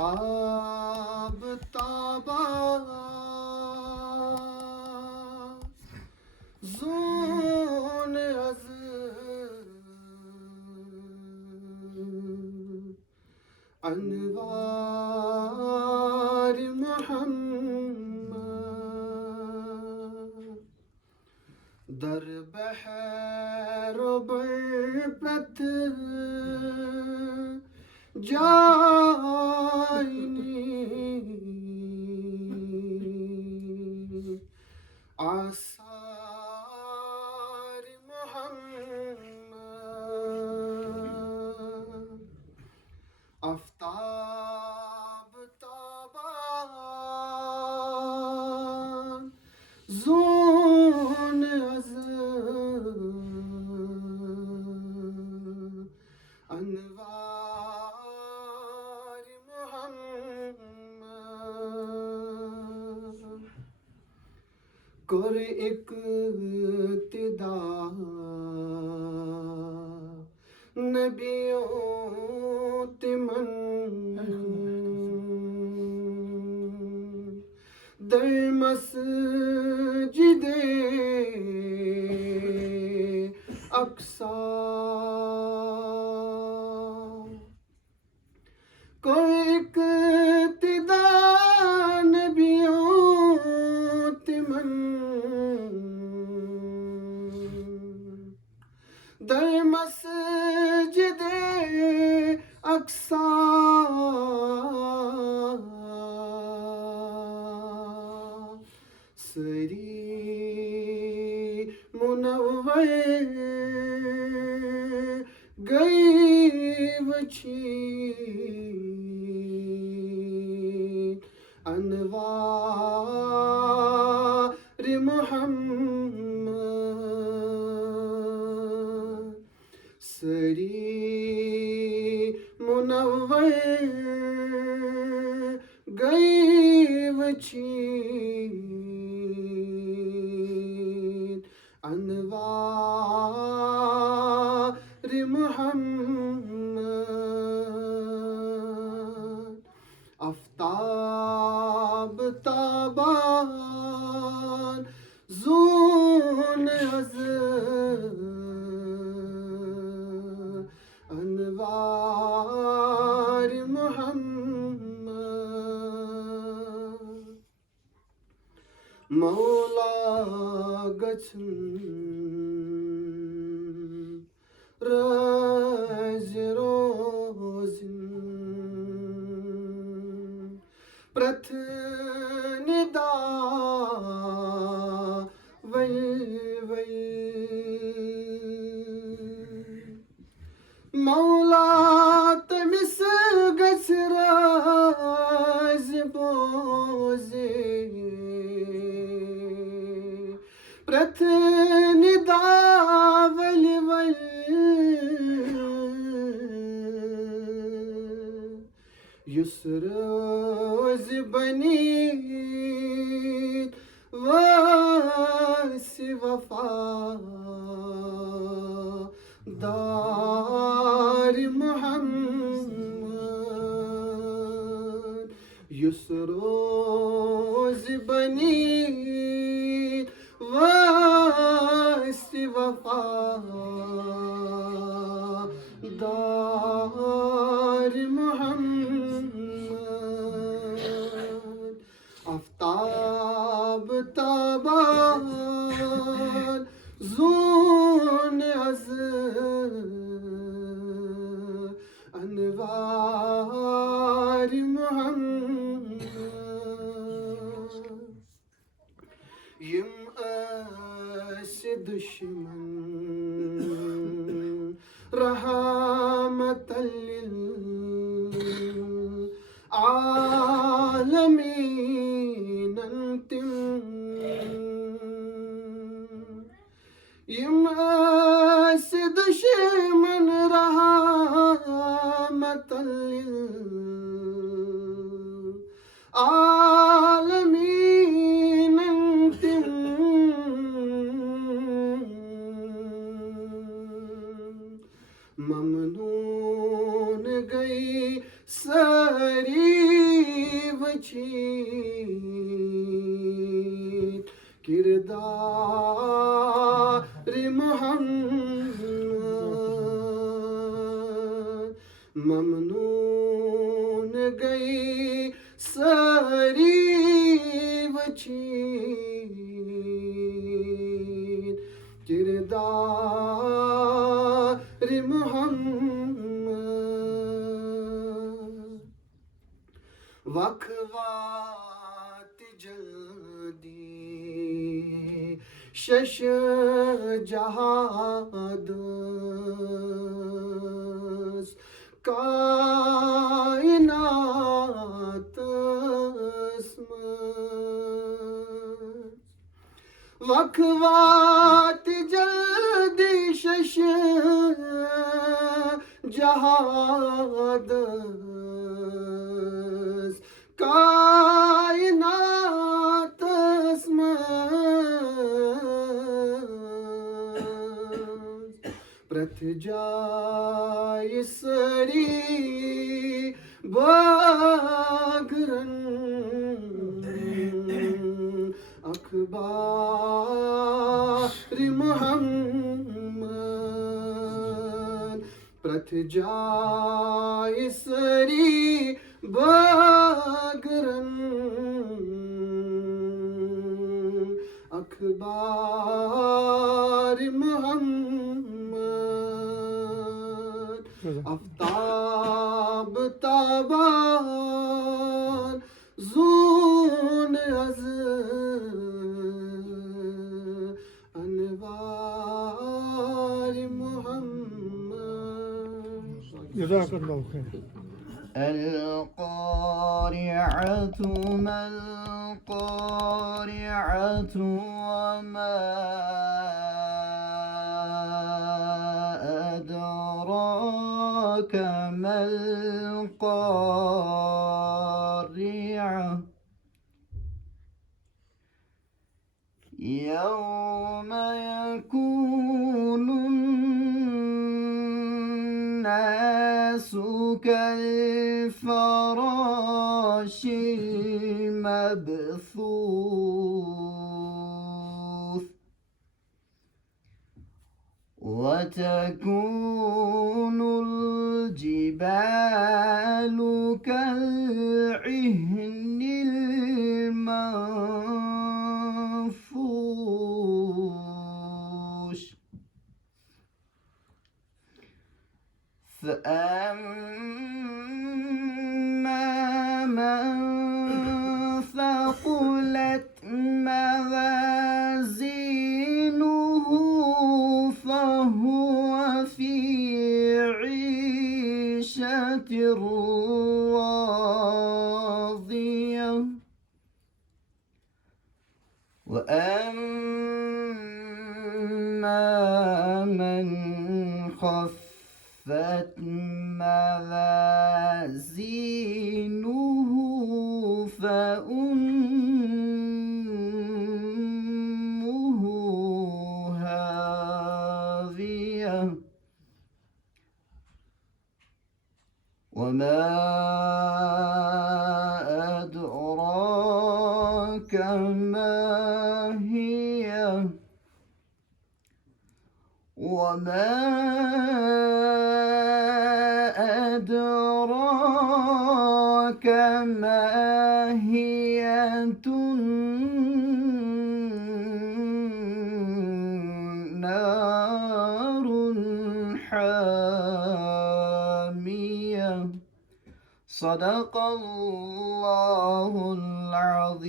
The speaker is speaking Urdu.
آفتاب تابان زون از انوار محمد در بحر و برپرت جای نیست آثار محمد آفتاب تابان زون از انوار محمد کر اقتدا نبیوں تمن در مسجد اقصی کوئی اقتدا نبیوں تمن در مسجد اقصی سری منور گئی وچین انوار محمد سری منور گئی وچین انوار محمد آفتاب تابان زون از انوار محمد مولا گچن رز روزن پرتھندا ول ول مولا تمس گچ راز بوزے پرتھندا ول ول یس روز بنید واس وفا دار محمد یس روز بنید واس وفا دار محمد آفتاب تابان zone is Anwar Muhammad M اس دشمن رحمت للعالمین انتم یم اس دشمن رحمت للعالمین انتم ممنون گئی سری وچید کردار محمد ممنون گئی ساری وچید کردار محمد وقوات جلدی شش جهاد کائنات اسمت وقوات جلدی شش جهاد کائنات اسمت پرت جای سری باگرن اخبار محمد پرت جای سری باگرن اخبار محمد آفتاب تابان زون از انوار محمد. جزاك الله خير. القارعة ما القارعة وما أدراك ما القارعة يوم يكون الناس كالفراش المبثوث وتكون الجبال كالعهن المنفوش فأما من ثقلت موازينه فهو في عيشة راضية وأما من خفت موازينه فأمه هاوية وما أدراك ما هي وما أدراك ما هي نار حامية صدق الله العظيم.